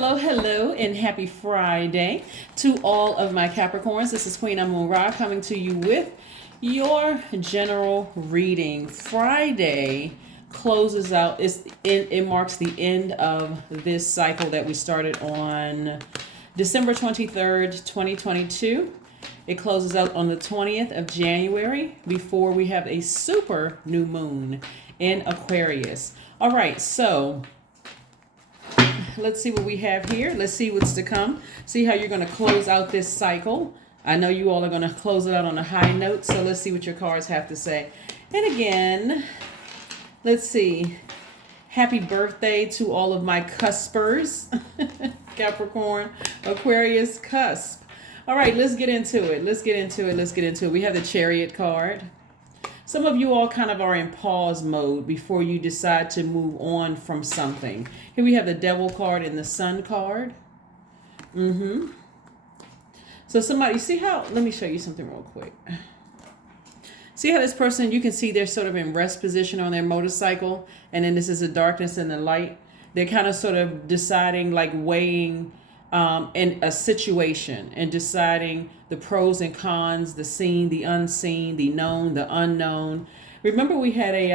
Hello, and happy Friday to all of my Capricorns. This is Queen Amun-Ra coming to you with your general reading. Friday closes out, it marks the end of this cycle that we started on December 23rd, 2022. It closes out on the 20th of January before we have a super new moon in Aquarius. All right, so let's see what we have here. Let's see what's to come. See how you're going to close out this cycle. I know you all are going to close it out on a high note, so let's see what your cards have to say. And again, let's see. Happy birthday to all of my cuspers. Capricorn, Aquarius, cusp. All right, let's get into it. We have the Chariot card. Some of you all kind of are in pause mode before you decide to move on from something. Here we have the Devil card and the Sun card. So somebody, see how, let me show you something real quick. See how this person, you can see they're sort of in rest position on their motorcycle. And then this is the darkness and the light. They're kind of sort of deciding, like weighing in a situation and deciding the pros and cons, the seen, the unseen, the known, the unknown. Remember we had a,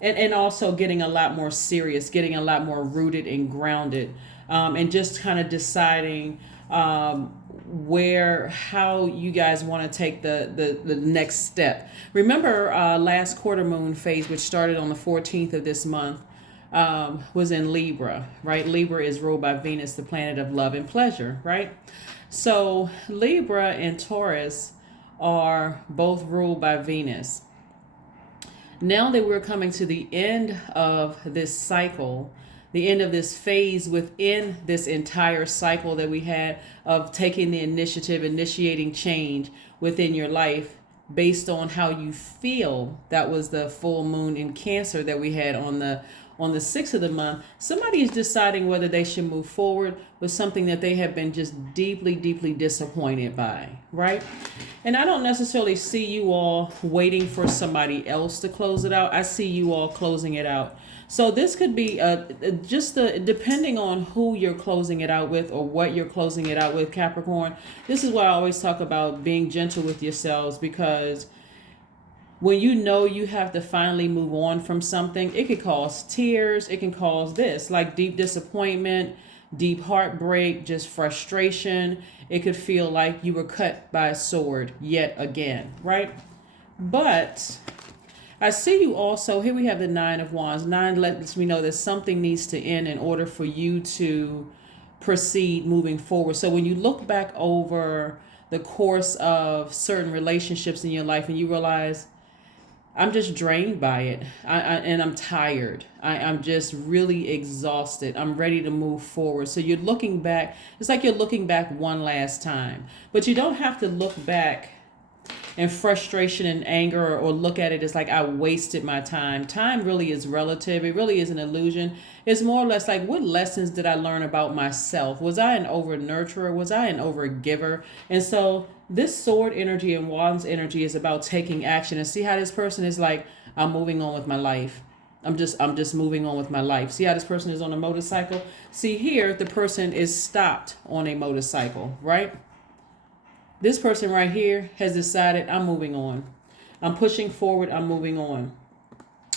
and also getting a lot more serious, getting a lot more rooted and grounded, and just kind of deciding how you guys want to take the next step. Remember last quarter moon phase, which started on the 14th of this month, was in Libra, right? Libra is ruled by Venus, the planet of love and pleasure, right? So Libra and Taurus are both ruled by Venus. Now that we're coming to the end of this cycle, the end of this phase within this entire cycle that we had of taking the initiative, initiating change within your life based on how you feel. That was the full moon in Cancer that we had on the 6th of the month. Somebody is deciding whether they should move forward with something that they have been just deeply, deeply disappointed by, right? And I don't necessarily see you all waiting for somebody else to close it out. I see you all closing it out. So this could be depending on who you're closing it out with or what you're closing it out with, Capricorn. This is why I always talk about being gentle with yourselves, because when you know you have to finally move on from something, it could cause tears. It can cause this, like deep disappointment, deep heartbreak, just frustration. It could feel like you were cut by a sword yet again, right? But I see you also, here we have the 9 of Wands. 9 lets me know that something needs to end in order for you to proceed moving forward. So when you look back over the course of certain relationships in your life and you realize, I'm just drained by it, and I'm tired. I'm just really exhausted. I'm ready to move forward. So you're looking back. It's like you're looking back one last time. But you don't have to look back in frustration and anger or look at it as like I wasted my time. Time really is relative. It really is an illusion. It's more or less like, what lessons did I learn about myself? Was I an over nurturer? Was I an over giver? And so this sword energy and wands energy is about taking action. And see how this person is like, I'm moving on with my life. I'm just moving on with my life. See how this person is on a motorcycle? See here, the person is stopped on a motorcycle, right? This person right here has decided, I'm moving on. I'm pushing forward. I'm moving on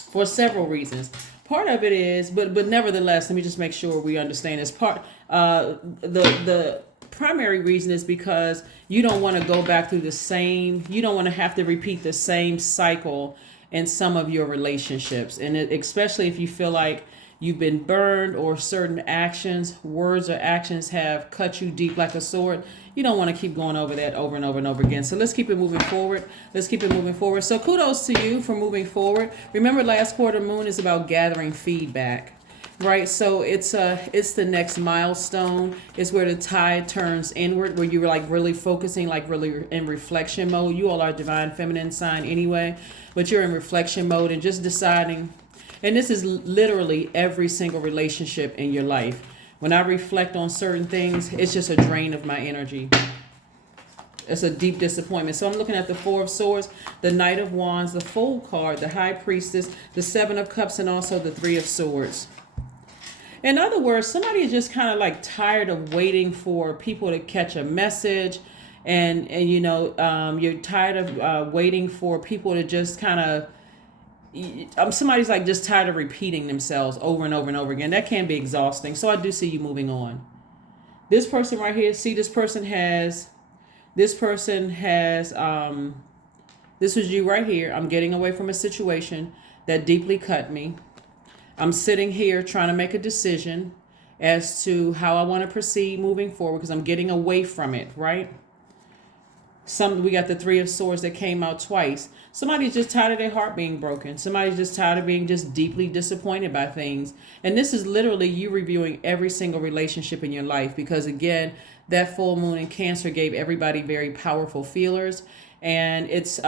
for several reasons. Part of it is, but nevertheless, let me just make sure we understand this part. The primary reason is because you don't want to go back through you don't want to have to repeat the same cycle in some of your relationships. And especially if you feel like you've been burned or certain actions, words or actions have cut you deep like a sword. You don't want to keep going over that over and over and over again. So let's keep it moving forward. So kudos to you for moving forward. Remember, last quarter moon is about gathering feedback, right? So it's the next milestone. It's where the tide turns inward, where you're like really focusing, like really in reflection mode. You all are divine feminine sign anyway, but you're in reflection mode and just deciding. And this is literally every single relationship in your life. When I reflect on certain things, it's just a drain of my energy. It's a deep disappointment. So I'm looking at the 4 of Swords, the Knight of Wands, the Fool card, the High Priestess, the 7 of Cups, and also the 3 of Swords. In other words, somebody is just kind of like tired of waiting for people to catch a message. And you're tired of waiting for people to just kind of, somebody's like just tired of repeating themselves over and over and over again. That can be exhausting. So I do see you moving on. This person right here, see, this was you right here. I'm getting away from a situation that deeply cut me. I'm sitting here trying to make a decision as to how I want to proceed moving forward because I'm getting away from it, right? We got the Three of Swords that came out twice. Somebody's just tired of their heart being broken. Somebody's just tired of being just deeply disappointed by things. And this is literally you reviewing every single relationship in your life because, again, that full moon in Cancer gave everybody very powerful feelers. And it's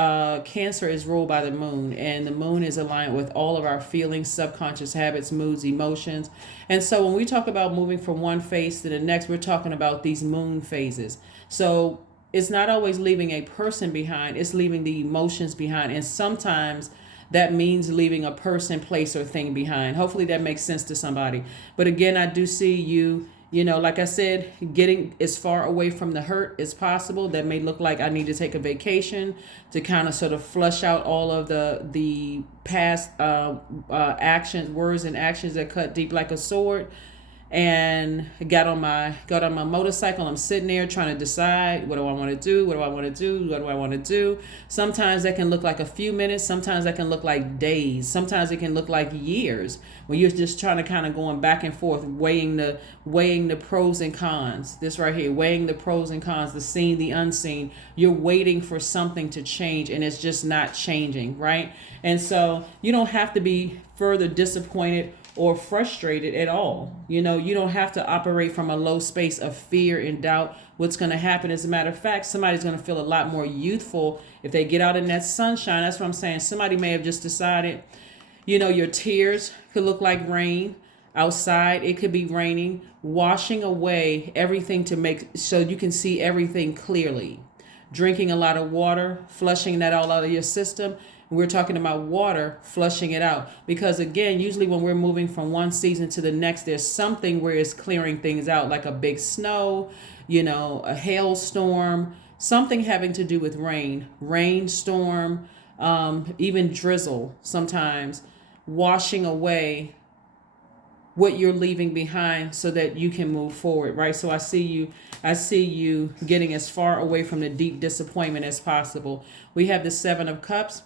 Cancer is ruled by the moon, and the moon is aligned with all of our feelings, subconscious habits, moods, emotions. And so when we talk about moving from one phase to the next, we're talking about these moon phases. So it's not always leaving a person behind, it's leaving the emotions behind. And sometimes that means leaving a person, place, or thing behind. Hopefully that makes sense to somebody. But again, I do see you, like I said, getting as far away from the hurt as possible. That may look like I need to take a vacation to kind of sort of flush out all of the past actions, words and actions that cut deep like a sword. And got on my motorcycle. I'm sitting there trying to decide, what do I want to do? What do I want to do? What do I want to do? Sometimes that can look like a few minutes. Sometimes that can look like days. Sometimes it can look like years when you're just trying to kind of going back and forth, weighing the pros and cons. This right here, weighing the pros and cons, the seen, the unseen. You're waiting for something to change and it's just not changing, right? And so you don't have to be further disappointed or frustrated at all. You don't have to operate from a low space of fear and doubt. What's going to happen, as a matter of fact, somebody's going to feel a lot more youthful if they get out in that sunshine. That's what I'm saying. Somebody may have just decided, your tears could look like rain outside. It could be raining, washing away everything to make so you can see everything clearly. Drinking a lot of water, flushing that all out of your system. We're talking about water, flushing it out. Because again, usually when we're moving from one season to the next, there's something where it's clearing things out, like a big snow, a hailstorm, something having to do with rain, rainstorm, even drizzle sometimes, washing away what you're leaving behind so that you can move forward, right? So I see you getting as far away from the deep disappointment as possible. We have the Seven of Cups.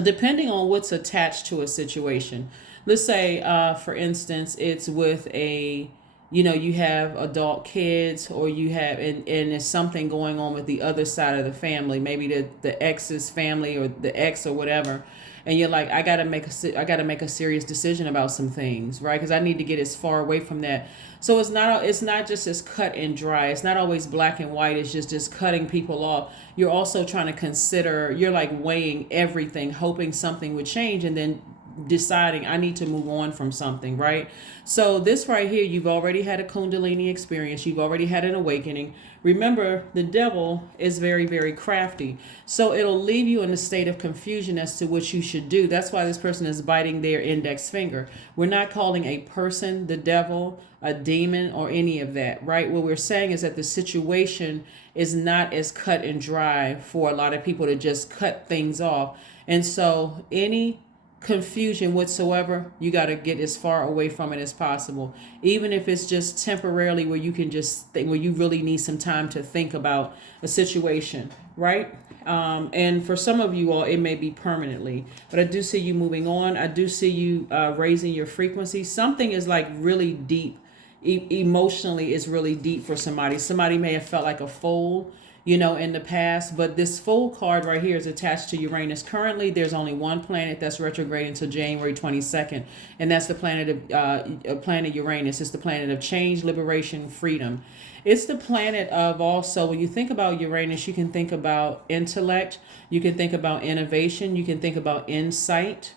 Depending on what's attached to a situation, let's say, for instance, it's with you have adult kids, or you have, and there's something going on with the other side of the family, maybe the ex's family or the ex or whatever. And you're like, I gotta make a serious decision about some things, right? Because I need to get as far away from that. So it's not just as cut and dry. It's not always black and white. It's just cutting people off. You're also trying to consider. You're like weighing everything, hoping something would change, and then deciding I need to move on from something, right? So this right here, you've already had a Kundalini experience. You've already had an awakening. Remember, the devil is very, very crafty. So it'll leave you in a state of confusion as to what you should do. That's why this person is biting their index finger. We're not calling a person the devil, a demon, or any of that, right? What we're saying is that the situation is not as cut and dry for a lot of people to just cut things off. And so any confusion whatsoever, you got to get as far away from it as possible, even if it's just temporarily, where you can just think, where you really need some time to think about a situation, right? And for some of you all, it may be permanently, but I do see you moving on. I do see you raising your frequency. Something is like really deep, emotionally is really deep for somebody. Somebody may have felt like a fool, in the past, but this Fool card right here is attached to Uranus. Currently, there's only one planet that's retrograde until January 22nd, and that's the planet Uranus. It's the planet of change, liberation, freedom. It's the planet of, also, when you think about Uranus, you can think about intellect, you can think about innovation, you can think about insight.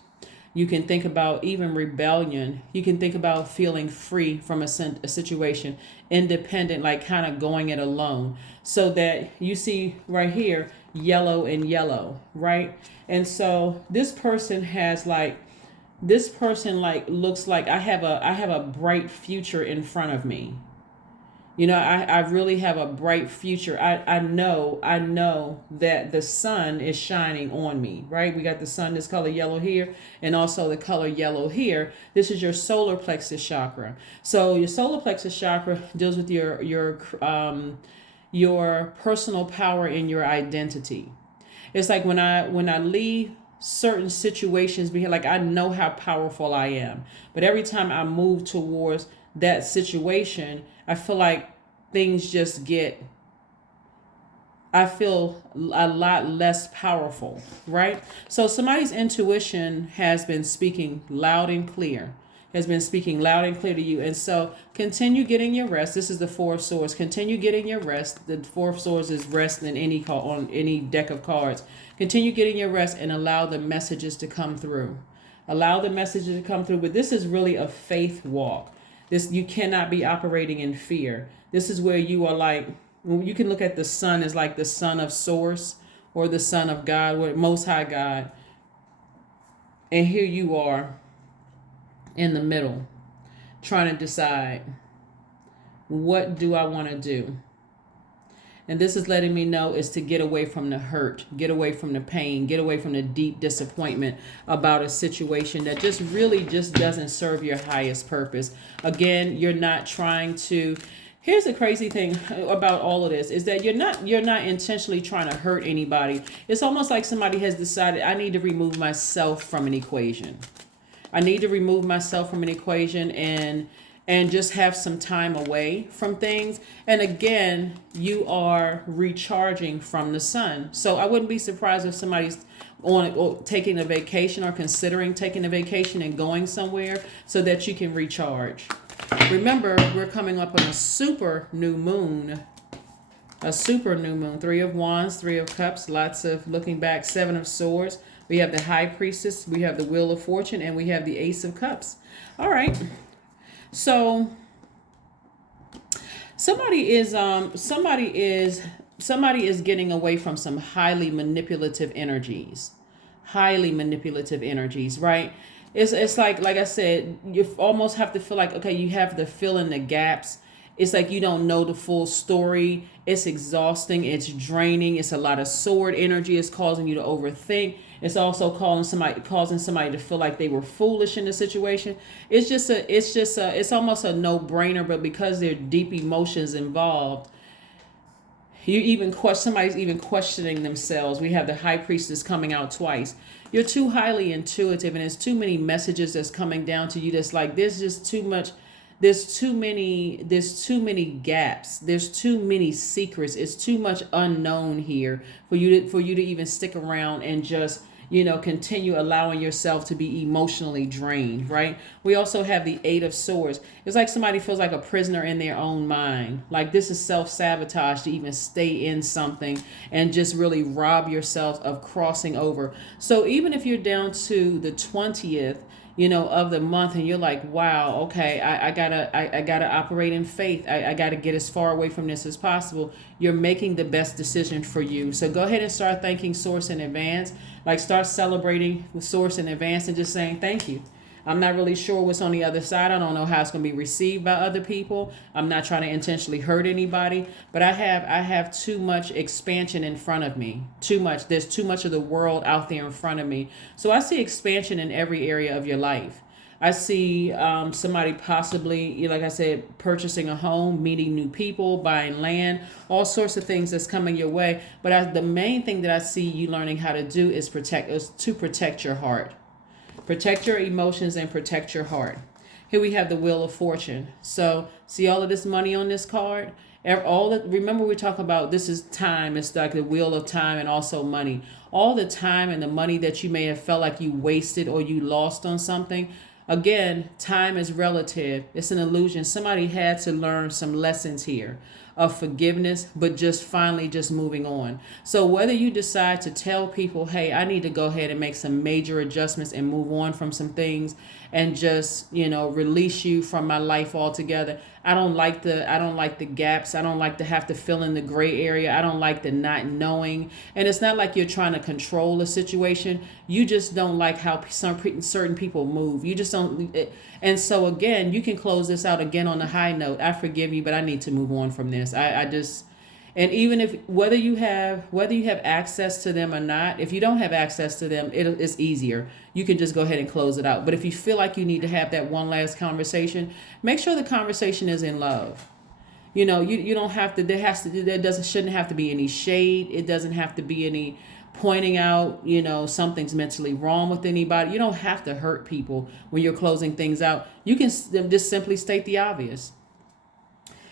You can think about even rebellion. You can think about feeling free from a situation, independent, like kind of going it alone. So that you see right here, yellow and yellow, right? And so this person has like this person like looks like I have a bright future in front of me. I really have a bright future. I know that the sun is shining on me, right? We got the sun, this color yellow here, and also the color yellow here. This is your solar plexus chakra. So your solar plexus chakra deals with your personal power and your identity. It's like when I leave certain situations behind, like I know how powerful I am. But every time I move towards that situation, I feel like things just get, I feel a lot less powerful, right? So somebody's intuition has been speaking loud and clear, to you. And so continue getting your rest. This is the Four of Swords. Continue getting your rest. The Four of Swords is rest in any call on any deck of cards. Continue getting your rest and allow the messages to come through. But this is really a faith walk. You cannot be operating in fear. This is where you are like, you can look at the sun as like the son of source or the son of God, most high God. And here you are in the middle, trying to decide, what do I want to do? And this is letting me know is to get away from the hurt, get away from the pain, get away from the deep disappointment about a situation that just really just doesn't serve your highest purpose. Again, you're not trying to. Here's the crazy thing about all of this is that you're not intentionally trying to hurt anybody. It's almost like somebody has decided, I need to remove myself from an equation. And just have some time away from things. And again, you are recharging from the sun. So I wouldn't be surprised if somebody's taking a vacation or considering taking a vacation and going somewhere so that you can recharge. Remember, we're coming up on a super new moon. Three of Wands, Three of Cups, lots of looking back, Seven of Swords. We have the High Priestess, we have the Wheel of Fortune, and we have the Ace of Cups. All right. So somebody is getting away from some highly manipulative energies, right? It's like I said, you almost have to feel like, okay, you have to fill in the gaps. It's like you don't know the full story. It's exhausting. It's draining. It's a lot of sword energy. It's causing you to overthink. It's also causing somebody to feel like they were foolish in the situation. It's almost a no-brainer, but because there are deep emotions involved, somebody's even questioning themselves. We have the High Priestess coming out twice. You're too highly intuitive, and there's too many messages that's coming down to you that's like, there's just too much. There's too many gaps. There's too many secrets. It's too much unknown here for you to even stick around and just, continue allowing yourself to be emotionally drained, right? We also have the Eight of Swords. It's like somebody feels like a prisoner in their own mind. Like this is self-sabotage to even stay in something and just really rob yourself of crossing over. So even if you're down to the 20th, of the month, and you're like, wow, okay, I gotta operate in faith. I gotta get as far away from this as possible. You're making the best decision for you. So go ahead and start thanking Source in advance. Like start celebrating with Source in advance and just saying thank you. I'm not really sure what's on the other side. I don't know how it's going to be received by other people. I'm not trying to intentionally hurt anybody, but I have too much expansion in front of me. Too much. There's too much of the world out there in front of me. So I see expansion in every area of your life. I see somebody possibly, like I said, purchasing a home, meeting new people, buying land, all sorts of things that's coming your way. But the main thing that I see you learning how to do is to protect your heart. Protect your emotions and protect your heart. Here we have the Wheel of Fortune. So see all of this money on this card? Remember we talk about this is time. It's like the wheel of time and also money. All the time and the money that you may have felt like you wasted or you lost on something. Again, time is relative. It's an illusion. Somebody had to learn some lessons here. of forgiveness, but just finally just moving on. So whether you decide to tell people, hey, I need to go ahead and make some major adjustments and move on from some things and just, release you from my life altogether. I don't like the gaps. I don't like to have to fill in the gray area. I don't like the not knowing. And it's not like you're trying to control a situation. You just don't like how certain people move. You just don't. And so again, you can close this out again on a high note. I forgive you, but I need to move on from this. And even if whether you have access to them or not, if you don't have access to them, it's easier. You can just go ahead and close it out. But if you feel like you need to have that one last conversation, make sure the conversation is in love. You don't have to. Shouldn't have to be any shade. It doesn't have to be any pointing out, something's mentally wrong with anybody. You don't have to hurt people when you're closing things out. You can just simply state the obvious.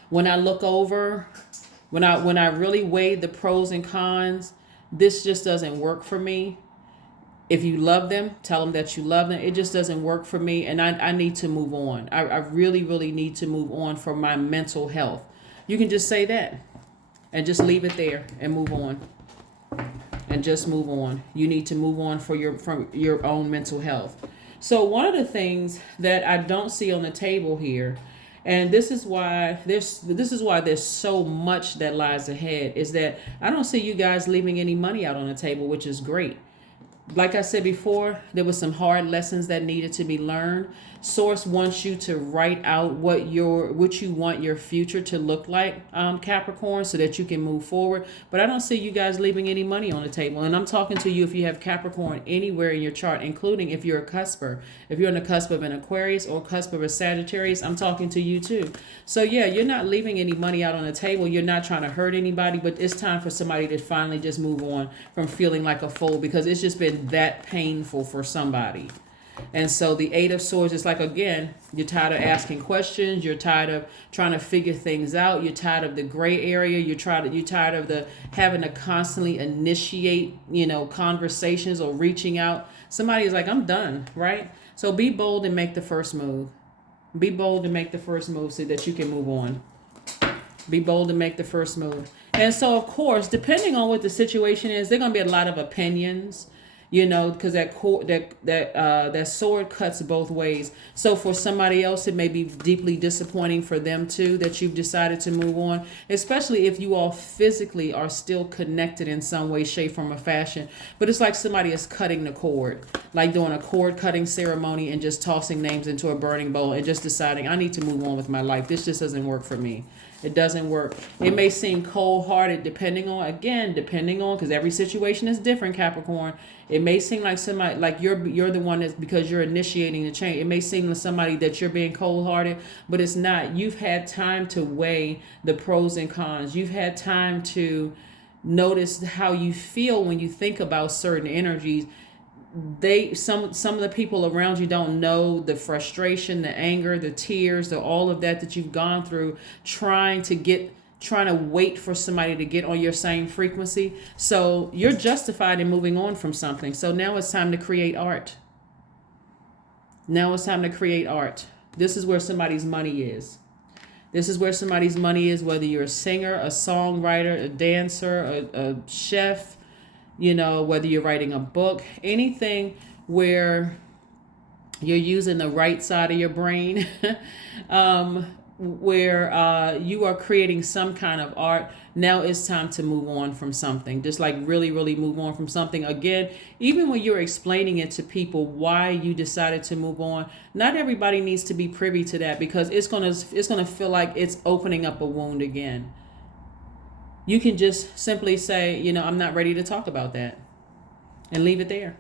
When I look over. When I really weigh the pros and cons, this just doesn't work for me. If you love them, tell them that you love them. It just doesn't work for me, and I need to move on. I really, really need to move on for my mental health. You can just say that and just leave it there and move on. And just move on. You need to move on from your own mental health. So one of the things that I don't see on the table here, and this is why there's so much that lies ahead, is that I don't see you guys leaving any money out on the table, which is great. Like I said before, there were some hard lessons that needed to be learned. Source wants you to write out what you want your future to look like, Capricorn, so that you can move forward. But I don't see you guys leaving any money on the table. And I'm talking to you if you have Capricorn anywhere in your chart, including if you're a cusper. If you're on the cusp of an Aquarius or cusp of a Sagittarius, I'm talking to you too. So yeah, you're not leaving any money out on the table. You're not trying to hurt anybody, but it's time for somebody to finally just move on from feeling like a fool, because it's just been that painful for somebody. And so the Eight of Swords is like, again, you're tired of asking questions. You're tired of trying to figure things out. You're tired of the gray area. You're tired of the having to constantly initiate, conversations or reaching out. Somebody is like, I'm done, right? So be bold and make the first move. Be bold and make the first move so that you can move on. Be bold and make the first move. And so, of course, depending on what the situation is, there are going to be a lot of opinions. Because that sword cuts both ways. So for somebody else, it may be deeply disappointing for them too that you've decided to move on, especially if you all physically are still connected in some way, shape, form, or fashion. But it's like somebody is cutting the cord, like doing a cord cutting ceremony and just tossing names into a burning bowl and just deciding, I need to move on with my life. This just doesn't work for me. It doesn't work. It may seem cold-hearted depending on, because every situation is different, Capricorn. It may seem like somebody, like you're the one that's, because you're initiating the change. It may seem to somebody that you're being cold-hearted, but it's not. You've had time to weigh the pros and cons. You've had time to notice how you feel when you think about certain energies. Some of the people around you don't know the frustration, the anger, the tears, all of that you've gone through trying to wait for somebody to get on your same frequency. So you're justified in moving on from something. So now it's time to create art. This is where somebody's money is. Whether you're a singer, a songwriter, a dancer, a chef, whether you're writing a book, anything where you're using the right side of your brain, where you are creating some kind of art. Now it's time to move on from something. Just like really, really move on from something. Again, even when you're explaining it to people why you decided to move on, not everybody needs to be privy to that, because it's gonna feel like it's opening up a wound again. You can just simply say, I'm not ready to talk about that, and leave it there.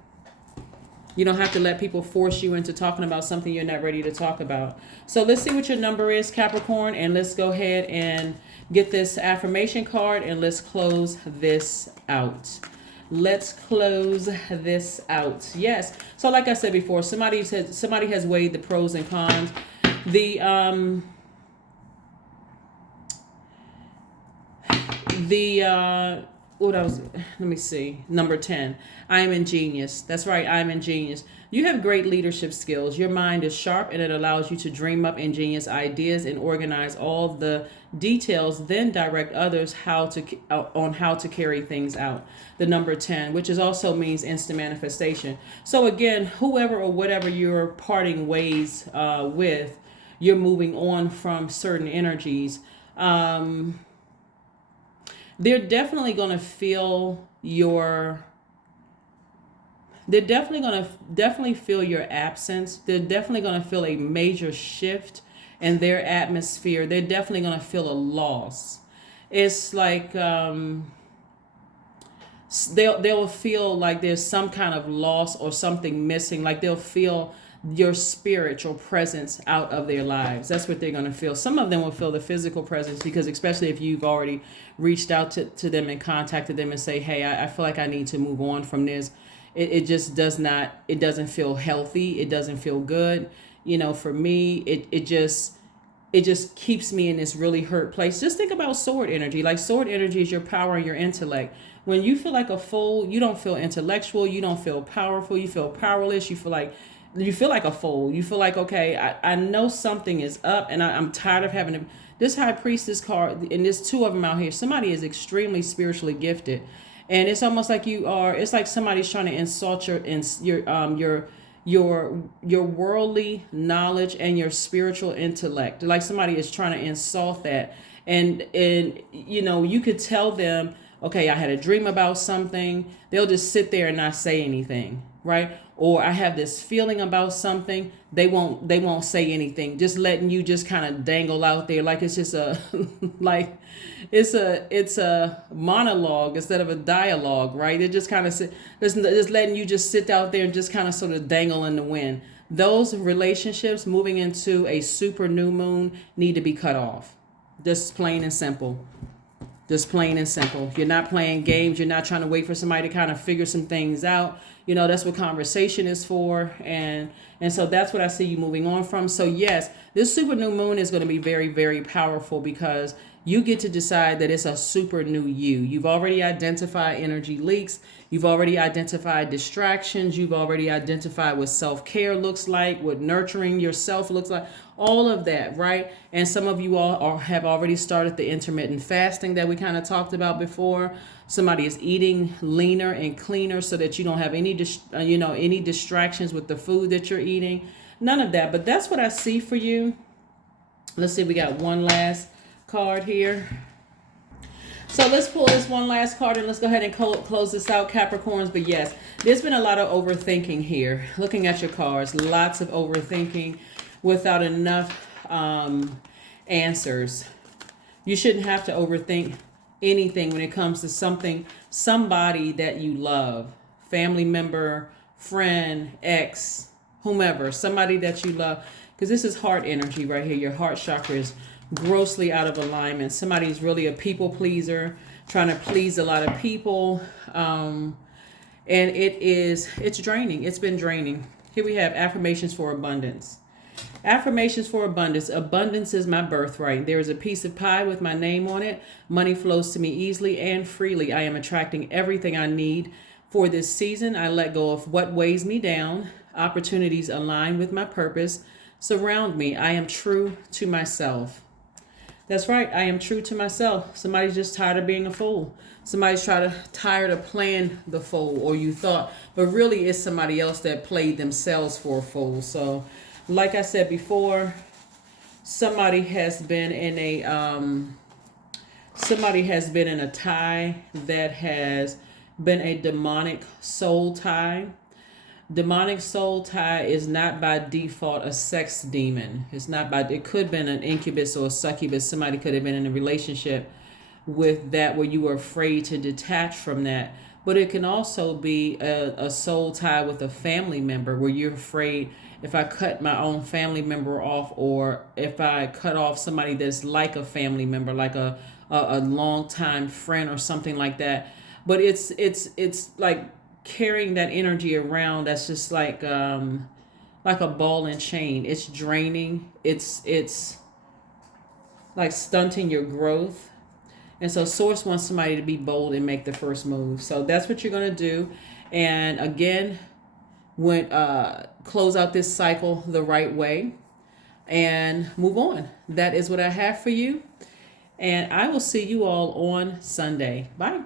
You don't have to let people force you into talking about something you're not ready to talk about. So let's see what your number is, Capricorn, and let's go ahead and get this affirmation card, and let's close this out. Yes. So like I said before, somebody has weighed the pros and cons. what I was, let me see, number 10. I am ingenious. That's right, I am ingenious. You have great leadership skills. Your mind is sharp and it allows you to dream up ingenious ideas and organize all the details, then direct others on how to carry things out. The number 10, which is also means instant manifestation. So again, whoever or whatever you're parting ways with, you're moving on from certain energies. They're definitely going to feel your they're definitely feel your absence. They're definitely going to feel a major shift in their atmosphere. They're definitely going to feel a loss. It's like they'll feel like there's some kind of loss or something missing. Like they'll feel your spiritual presence out of their lives. That's what they're going to feel. Some of them will feel the physical presence, because especially if you've already reached out to them and contacted them and say, hey, I feel like I need to move on from this. It just doesn't feel healthy. It doesn't feel good. For me, it just keeps me in this really hurt place. Just think about sword energy. Like sword energy is your power and your intellect. When you feel like a fool, you don't feel intellectual. You don't feel powerful. You feel powerless. You feel like a fool. You feel like, okay, I know something is up, and I'm tired of having this high priestess card, and there's two of them out here. Somebody is extremely spiritually gifted, and it's almost like it's like somebody's trying to insult your worldly knowledge and your spiritual intellect. Like somebody is trying to insult that, and you could tell them, okay, I had a dream about something. They'll just sit there and not say anything, right? Or I have this feeling about something. They won't say anything, just letting you just kind of dangle out there like it's just like it's a monologue instead of a dialogue, right? It just kind of just letting you just sit out there and just kind of sort of dangle in the wind. Those relationships moving into a super new moon need to be cut off. Just plain and simple. Just plain and simple. You're not playing games. You're not trying to wait for somebody to kind of figure some things out. That's what conversation is for. And so that's what I see you moving on from. So yes, this super new moon is going to be very, very powerful, because you get to decide that it's a super new you. You've already identified energy leaks. You've already identified distractions. You've already identified what self-care looks like, what nurturing yourself looks like, all of that, right? And some of you all have already started the intermittent fasting that we kind of talked about before. Somebody is eating leaner and cleaner so that you don't have any distractions with the food that you're eating. None of that. But that's what I see for you. Let's see, we got one last card here. So let's pull this one last card and let's go ahead and close this out, Capricorns. But yes, there's been a lot of overthinking here. Looking at your cards, lots of overthinking without enough answers. You shouldn't have to overthink anything when it comes to somebody that you love, family member, friend, ex, whomever, somebody that you love, because this is heart energy right here. Your heart chakra is grossly out of alignment. Somebody's really a people pleaser, trying to please a lot of people, and it's draining. It's been draining. Here we have affirmations for abundance. Affirmations for abundance. Abundance is my birthright. There is a piece of pie with my name on it. Money flows to me easily and freely. I am attracting everything I need for this season. I let go of what weighs me down. Opportunities align with my purpose. Surround me. I am true to myself. That's right. I am true to myself. Somebody's just tired of being a fool. Somebody's tired of playing the fool, or you thought, but really it's somebody else that played themselves for a fool. So like I said before, somebody has been in a tie that has been a demonic soul tie. Demonic soul tie is not by default a sex demon. It could have been an incubus or a succubus. Somebody could have been in a relationship with that where you were afraid to detach from that. But it can also be a soul tie with a family member where you're afraid, if I cut my own family member off, or if I cut off somebody that's like a family member, like a longtime friend or something like that. But it's like carrying that energy around, that's just like a ball and chain. It's draining. It's like stunting your growth. And so Source wants somebody to be bold and make the first move. So that's what you're going to do. And again, when close out this cycle the right way and move on. That is what I have for you. And I will see you all on Sunday. Bye.